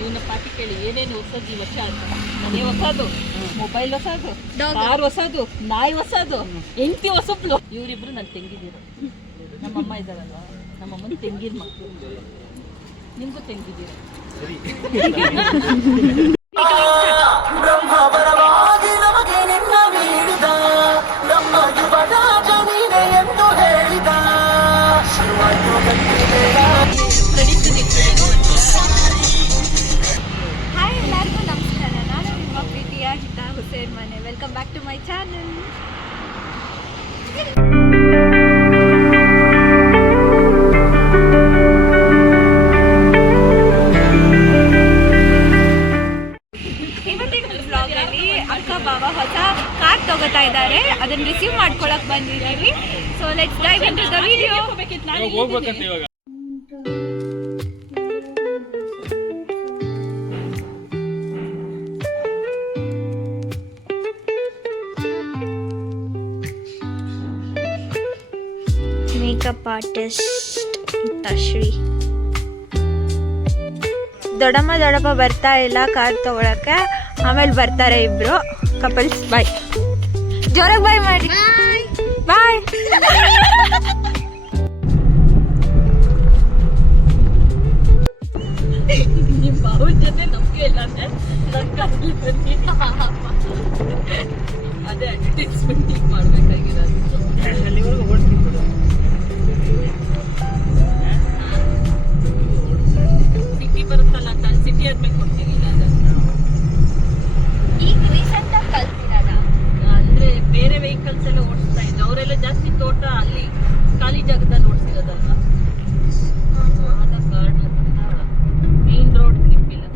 ಇವನ ಪಾಟಿ ಕೇಳಿ ಏನೇನು ಹೊಸದು ಈ ವರ್ಷ ಅಂತ. ಮನೆ ಹೊಸದು, ಮೊಬೈಲ್ ಹೊಸದು, ಕಾರ್ ಹೊಸದು, ನಾಯಿ ಹೊಸದು, ಹೆಂಡತಿ ಹೊಸಬ್ಳು. ಇವರಿಬ್ರು ನನ್ನ ತಂಗಿದಿರು. ನಮ್ಮಮ್ಮ ಇದ್ದಾರಲ್ವ, ನಮ್ಮಮ್ಮನ ತೆಂಗಿನ ಮಕ್ಕಳು. ನಿಮಗೂ ತೆಂಗಿದ್ದೀರ. ಹಾಯ್ ಎಲ್ಲರಿಗೂ ನಮಸ್ಕಾರ. ನಾನು ನಿಮ್ಮ ಪ್ರೀತಿಯ ಹಿತಾ ಹುಸೇನ್ ಮನೆ. Welcome back to my channel. ಇವತ್ತಿನ ಬ್ಲಾಗಲ್ಲಿ ಅಕ್ಕ ಬಾವ ಹೊಸ ಕಾರ್ ತಗೋತಾ ಇದ್ದಾರೆ. ಅದನ್ನು ರಿಸೀವ್ ಮಾಡ್ಕೊಳಕ್ ಬಂದಿದ್ದೀವಿ. So let's dive into the video. Makeup artist Hitashri. ದೊಡ್ಡಪ್ಪ ಬರ್ತಾ ಇಲ್ಲ ಕಾರ್ ತಗೊಳಕ್ಕೆ. ಆಮೇಲೆ ಬರ್ತಾರೆ ಇಬ್ರು ಕಪಲ್ಸ್. ಬಾಯ್, ಜೋರಾಗಿ ಬಾಯ್ ಮಾಡಿ. ಬಾಯ್. ನಿಮ್ಮ ಬಾವನ ಜೊತೆ ನಂಬಿಕೆ ಇಲ್ಲ ಅಂದ್ರೆ ಅದೇ ಅಡ್ವರ್ಟೈಸ್ಮೆಂಟ್ ಈಗ ಮಾಡ್ಬೇಕಾಗಿರೋದು. ಸಿಟಿ ಬರುತ್ತಲ್ಲ ಅಂತ ಸಿಟಿ ಆದ್ಮೇಲೆ ಕೊಡ್ತೀನಿ. ಈಗ ರೀಸೆಂಟ್ ಆಗಿ ಕಲ್ತಿರೋದ ಅಂದ್ರೆ ಬೇರೆ ವೆಹಿಕಲ್ಸ್ ಎಲ್ಲ ಓಡಿಸ್ತಾ ಇದ್ರು. ಅವರೆಲ್ಲ ಜಾಸ್ತಿ ತೋಟ ಅಲ್ಲಿ ಖಾಲಿ ಜಾಗದಲ್ಲಿ ಓಡಿಸಿರೋದಲ್ವಾ, ಆದ ಕಾರಣದಿಂದ ಮೇನ್ ರೋಡ್ ಗ್ರಿಪ್ ಇಲ್ಲ.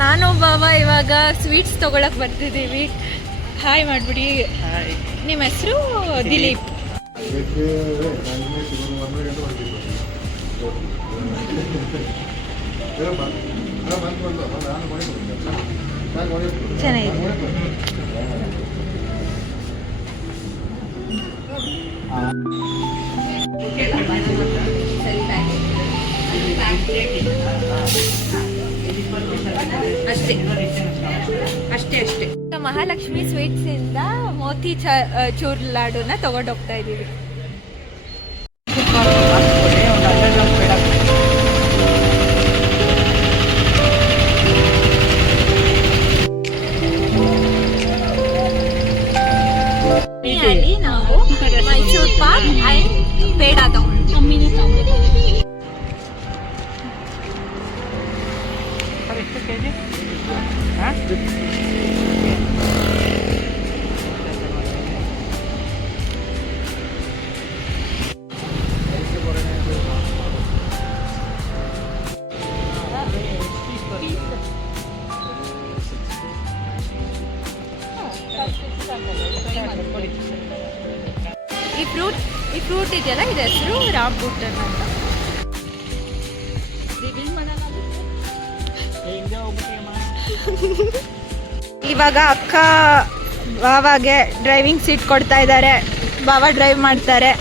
ನಾನು ಬಾವ ಇವಾಗ ಸ್ವೀಟ್ಸ್ ತಗೊಳಕ್ ಬರ್ತಿದ್ದೀವಿ. ಹಾಯ್ ಮಾಡ್ಬಿಡಿ. ನಿಮ್ಮ ಹೆಸರು? ದಿಲೀಪ್. ಚೆನ್ನಾಗಿದೆ. ಅಷ್ಟೇ ಮಹಾಲಕ್ಷ್ಮಿ ಸ್ವೀಟ್ಸ್ ಇಂದ ಮೋತಿ ಚೂರ್ ಲಾಡುನ ತಗೊಂಡೋಗ್ತಾ ಇದ್ದೀವಿ. ಅಲ್ಲಿ ನಾವು ಮೈಸೂರು ಪಾಕ್ ಅಂಡ್ ಪೇಡ ತಗೊಂಡು ಕಮ್ಮಿನೇ ತಗೊಳ್ಬೇಕು. ಎಷ್ಟು ಕೆಜಿ? ಈ ಫ್ರೂಟ್ ಇದೆಯಲ್ಲ, ಇದು ಹೆಸರು ರಾಂಬೂಟನ್ ಅಂತ. ರಿವೀಲ್ ಮಾಡಲ್ಲ. ಇವಾಗ ಅಕ್ಕ ಬಾವಾಗೆ ಡ್ರೈವಿಂಗ್ ಸೀಟ್ ಕೊಡ್ತಾ ಇದ್ದಾರೆ. ಬಾವ ಡ್ರೈವ್ ಮಾಡ್ತಾರೆ.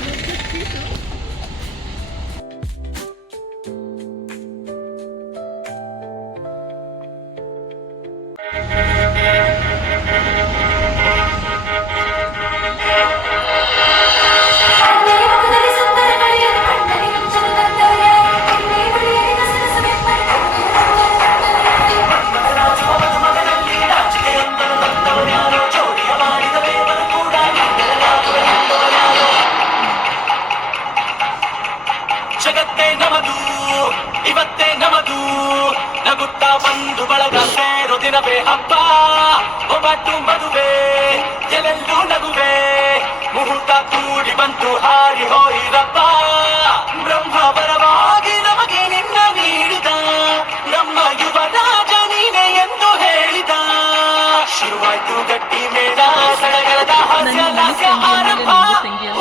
ಜಗತ್ತೇ ನಮದು ಇವತ್ತೇ ನಮದು ನಗುತ್ತಾ ಬಂದು ಬಳಗ ಸೇರೋ ದಿನವೇ ಹಬ್ಬ ಒಬ್ಬಟ್ಟು ಮದುವೆ ಎಲ್ಲೆಲ್ಲೂ ನಗುವೆ ಮುಹೂರ್ತ ಕೂಡಿ ಬಂತು ಹಾರಿ ಹೋಯಿರಪ್ಪ ಬ್ರಹ್ಮ ವರವಾಗಿ ನಮಗೆ ನಿನ್ನ ನೀಡಿದ ನಮ್ಮ ಯುವ ರಾಜ ನೀನೆ ಎಂದು ಹೇಳಿದ ಶುರುವಾಯ್ತು ಗಟ್ಟಿ ಮೇಳ ಸಡಗರದ ಹಾಸ್ಯ ಲಾಸ್ಯ ಆರಂಭ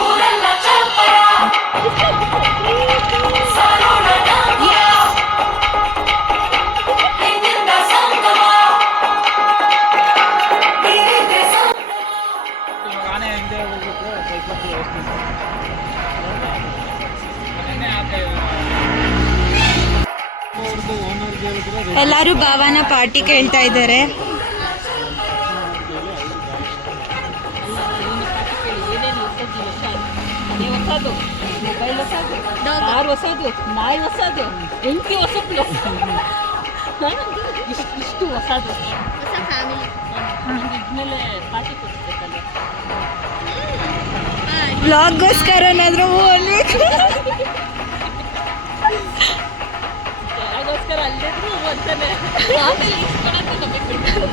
ಊರೆಲ್ಲ ಚಪ್ಪರ ಎಲ್ಲರೂ ಬಾವನ ಪಾರ್ಟಿ ಕೇಳ್ತಾ ಇದ್ದಾರೆ. ಹೊಸದು ಮೊಬೈಲ್ ಹೊಸದು, ಕಾರ್ ಹೊಸದು, ನಾಯಿ ಹೊಸದು, ಹೆಂಡತಿ ಹೊಸಬ್ಳು, ಇಷ್ಟು ಹೊಸದು. ಇದ್ಮೇಲೆ ಪಾರ್ಟಿ ಕೊಡ್ಬೇಕಲ್ಲ, ಬ್ಲಾಗ್ಗೋಸ್ಕರನಾದ್ರೂ ಯಾಗೋಸ್ಕರ ಅಲ್ಲಿದ್ರು ಅಂತಾನೆ ಆಮೇಲೆ ಇಸ್ಕೊಳಕ್ಕೆ ನಮಗೆ ಬಿಡ್ತಾರೆ.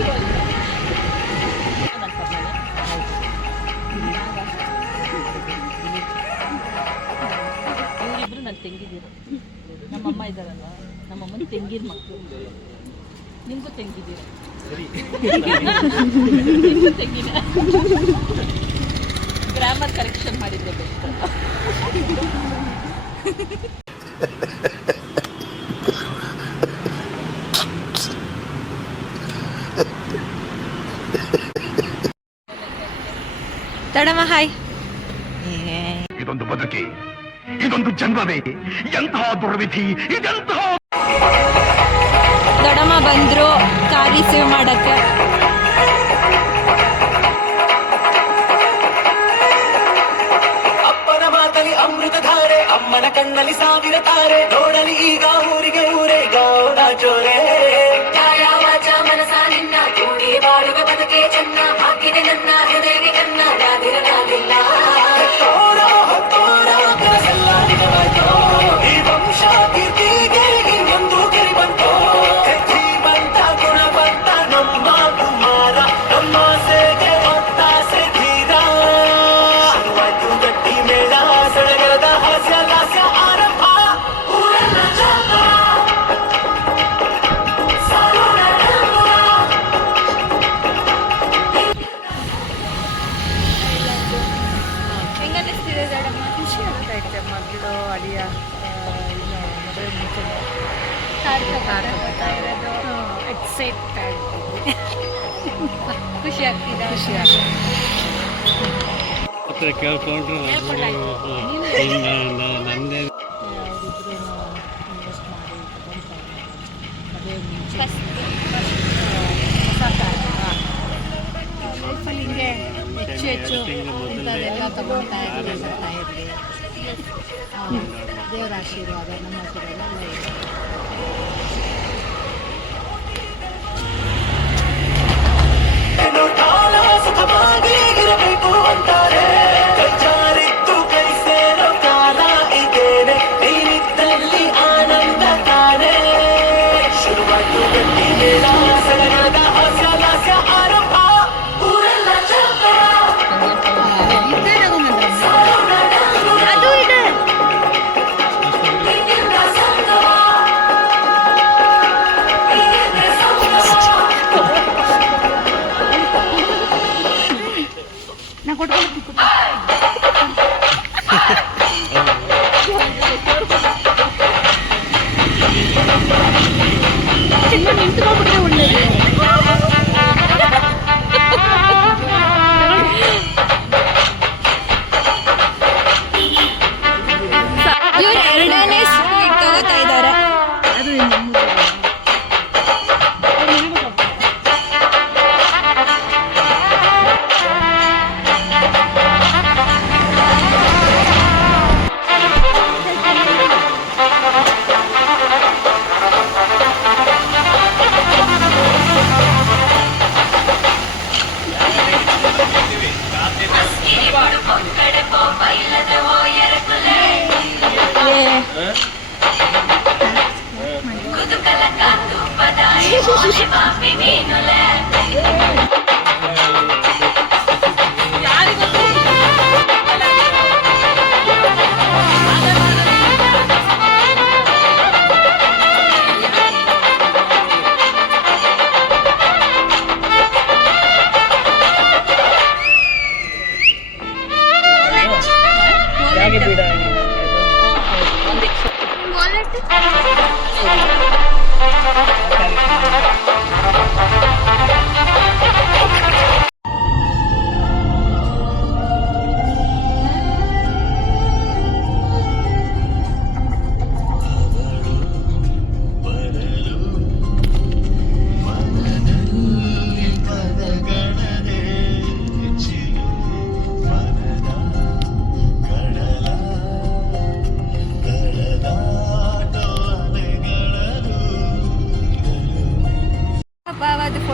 ಇವರಿಬ್ರು ನನ್ನ ತೆಂಗಿದ್ದೀರ, ನಮ್ಮಮ್ಮ ಇದ್ದಾರಲ್ವ, ನಮ್ಮಮ್ಮನ ತೆಂಗಿನ ಮಕ್ಕಳು. ನಿಮಗೂ ತೆಂಗಿದ್ದೀರ, ನಿಮಗೂ ತೆಂಗಿನ. ಗ್ರಾಮರ್ ಕರೆಕ್ಷನ್ ಮಾಡಿದ್ರೆ ಬೆಸ್ಟ್. ತಡಮ್ಮ ಹಾಯ್. ಇದೊಂದು ಬದುಕಿ, ಇದೊಂದು ಜನ್ಮವೇ, ಎಂತಹ ದುರ್ವಿಧಿ ಇದೆಂತಹ. ದೊಡ್ಡಮ್ಮ ಬಂದ್ರು ಕಾರ್ ರಿಸೀವ್ ಮಾಡಕ್ಕೆ. ಅಪ್ಪನ ಮಾತಲಿ ಅಮೃತಧಾರೆ, ಅಮ್ಮನ ಕಣ್ಣಲ್ಲಿ ಸಾವಿರ ತಾರೆ, ನೋಡಲಿ ಈಗ ಊರಿಗೆ ಊರೇ ಗೌಡ ಜೋರೆ. ಮನಸ ನಿನ್ನ ಕೂಡಿ ಬಾಳುವ ಬದುಕೆ ಚೆನ್ನ, ಹಾಕಿದೆ ನನ್ನ ಹೃದಯಕ್ಕೆ ಕನ್ನ ಯಾದಿರಲಾಗಿಲ್ಲ. ಕನಸೆಲ್ಲ ನಿಜವಾಯ್ತು, ಈ ವಂಶ ಕೀರ್ತಿಗೆ ಇನ್ನೊಂದು ಗಿರಿ ಬಂತು. ಶ್ರೀಮಂತ ಗುಣವಂತ ನಮ್ಮ ಕುಮಾರ, ನಮ್ಮ ಸೇಗೆ ಒತ್ತಾಸೆ ಧೀರ. ಶುರುವಾಯ್ತು ಗಟ್ಟಿ ಮೇಳ ಸಡಗರದ ಹಾಸ್ಯ ಲಾಸ್ಯ ಆರಂಭ. ಊರೆಲ್ಲ ಚಪ್ಪರ, ಸಾಲೋಣ ಡಂಗುರ. ಹೆಂಗನಿಸ್ತಿದೆ ದೊಡ್ಡಮ್ಮ? ಖುಷಿ ಆಗ್ತಾ ಇತ್ತು. ಮಗಳು ಅಳಿಯ ಇನ್ನು ಮದುವೆ ಮುಂಚೆ ಕಾರ್ ತಗೊಳ್ತಾ ಇರೋದು ಎಕ್ಸೈಟೆಡ್, ಖುಷಿ ಆಗ್ತಿದೆ. ಖುಷಿ ಆಗ್ತದೆ. ಕೇಳ್ಕೊಂಡ್ರೆ ನಂದೇ ಅವರಿಬ್ಬರು ಇನ್ವೆಸ್ಟ್ ಮಾಡಿ ಮದುವೆ ಮುಂಚೆ ಹೊಸ ಕಾರ್ ಲೈಫಲ್ಲಿ ಹಿಂಗೆ ಹೆಚ್ಚು ಹೆಚ್ಚು ಇಂಥದ್ದೆಲ್ಲ ತಗೊಳ್ತಾ ಇರಲಿ, ಬರ್ತಾ ಇರಲಿ. ದೇವರ ಆಶೀರ್ವಾದ, ನಮ್ಮ ಆಶೀರ್ವಾದ ಎಲ್ಲ ಇದೆ. ಕಾಲ ಸುಖವಾಗಿ ಇರಬೇಕು ಅಂತಾರೆ, ಕೈ ಜಾರಿದ್ದು ಕೈ ಸೇರೋ ಕಾಲ ಇದೇನೆ, ನೀನಿದ್ದಲ್ಲಿ ಆನಂದ ತಾನೆ. ಶುರುವಾಯ್ತು ಗಟ್ಟಿ ಮೇಳ ಸಡಗರದ ಹಾಸ್ಯ ಲಾಸ್ಯ ಆರಂಭ. ಊರೆಲ್ಲ ಚಪ್ಪರ, ಸಾಲೋಣ ಡಂಗುರ. ಅದು ಇದೆ. ನಿನ್ನಿಂದ ಸಂಗಮ,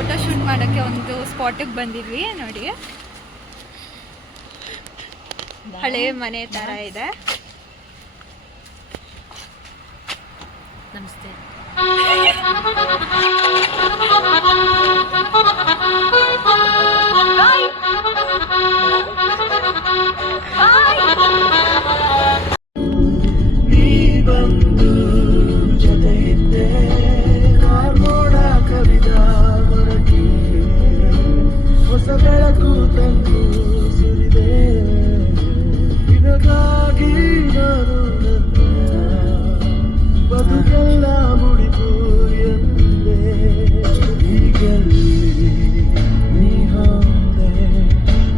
ಫೋಟೋ ಶೂಟ್ ಮಾಡೋಕ್ಕೆ ಒಂದು ಸ್ಪಾಟಿಗೆ ಬಂದಿದ್ವಿ ನೋಡಿ. ಹಳೆ ಮನೆ ಥರ ಇದೆ. ನಮಸ್ತೆ. ನೀ ಬಂದು ಜೊತೆ ಇದ್ದೆ ಕಾರ್ಮೋಡ ಕವಿದ ಹೊರಗೆ ಹೊಸ ಬೆಳಕು ತಂದು ಸುರಿದೆ ನಿನಗಾಗಿ ನಾನು ನನ್ನ ಬದುಕೆಲ್ಲ ಮುಡಿದು ಎಂದೆ ಹೀಗೆಲ್ಲಿ ನೀ ಹೊಂದೆ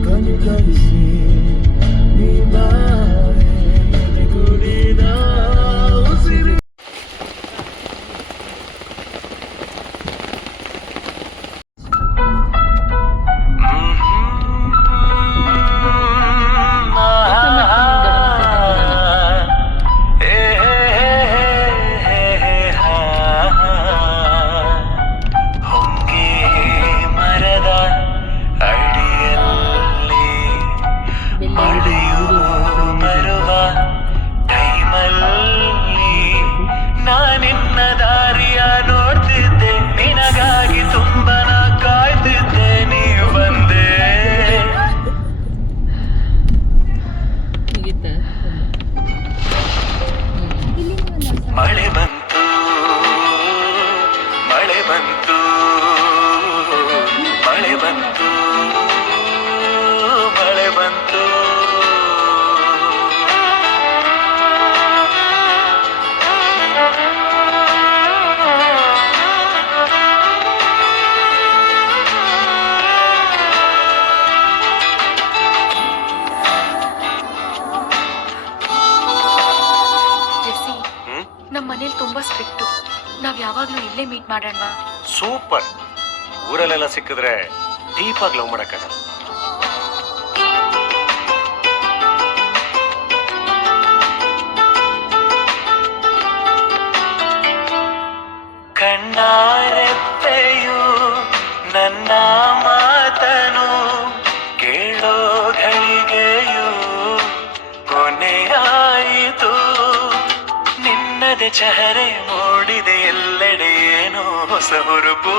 ಕನಿಕರಿಸಿ ನೀ ಬಾರೆ ಕುಡಿದ ಉಸಿರು. ಹೊಂಗೆ ಮರದ ಅಡಿಯಲ್ಲಿ ಮಳೆಯು ಬರುವ ಟೈಮಲ್ಲಿ ನಾನಿನ್ನ ದಾರಿಯ ನೋಡ್ತಿದ್ದೆ, ನಿನಗಾಗಿ ತುಂಬನ ಕಾಯ್ತಿದ್ದೆ, ನೀವು ಬಂದೆ. ಮುಗೀತಾ? ಮಳೆ ಬಂತು ಮಳೆ ಬಂತು ಮಳೆ ಬಂತು ಮಳೆ ಬಂತು. ಜೆಸ್ಸಿ, ನಮ್ಮ ಮನೇಲಿ ತುಂಬಾ ಸ್ಟ್ರಿಕ್ಟು. ನಾವ್ ಯಾವಾಗ್ಲೂ ಇಲ್ಲೇ ಮೀಟ್ ಮಾಡೋಣವಾ? ಸೂಪರ್. ಊರಲ್ಲೆಲ್ಲ ಸಿಕ್ಕಿದ್ರೆ ಡೀಪಾಗಿ ಲವ್ ಮಾಡಕ್ಕಾಗಲ್ಲ. ಕಣ್ಣಾರೆಪ್ಪೆಯು ನನ್ನ ಮಾತನು ಕೇಳೋ ಘಳಿಗೆಯು ಕೊನೆಯಾಯಿತು. ನಿನ್ನದೆ ಚಹರೆ ಮೂಡಿದೆ ಎಲ್ಲೆಡೆ ಏನೋ ಹೊಸ ಹುರುಪು.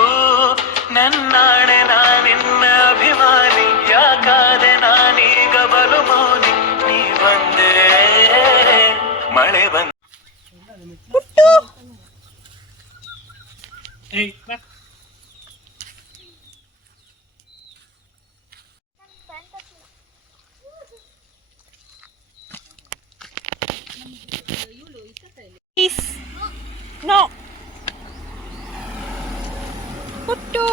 ನನ್ನಾಣೆ ನಾನಿನ್ನ ಅಭಿಮಾನಿ, ಯಾಕಾದೆ ನಾನೀಗ ಬಲು ಮೌನಿ. ನೀ ಬಂದೆ ಮಳೆ ಬಂದ. ನೋ ಪುಟ್ಟು,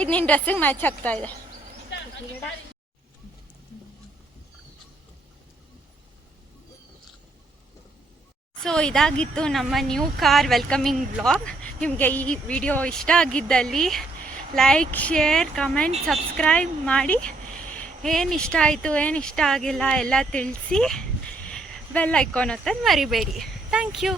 ಇದು ನಿನ್ನ ಡ್ರೆಸ್ಸಿಗೆ ಮ್ಯಾಚ್ ಆಗ್ತಾ ಇದೆ. ಸೊ ಇದಾಗಿತ್ತು ನಮ್ಮ ನ್ಯೂ ಕಾರ್ ವೆಲ್ಕಮಿಂಗ್ ಬ್ಲಾಗ್. ನಿಮಗೆ ಈ ವಿಡಿಯೋ ಇಷ್ಟ ಆಗಿದ್ದಲ್ಲಿ ಲೈಕ್, ಶೇರ್, ಕಮೆಂಟ್, ಸಬ್ಸ್ಕ್ರೈಬ್ ಮಾಡಿ. ಏನು ಇಷ್ಟ ಆಯಿತು, ಏನು ಇಷ್ಟ ಆಗಿಲ್ಲ ಎಲ್ಲ ತಿಳಿಸಿ. ಬೆಲ್ ಐಕಾನ್ ಒತ್ತೋದು ಮರಿಬೇಡಿ. Thank you.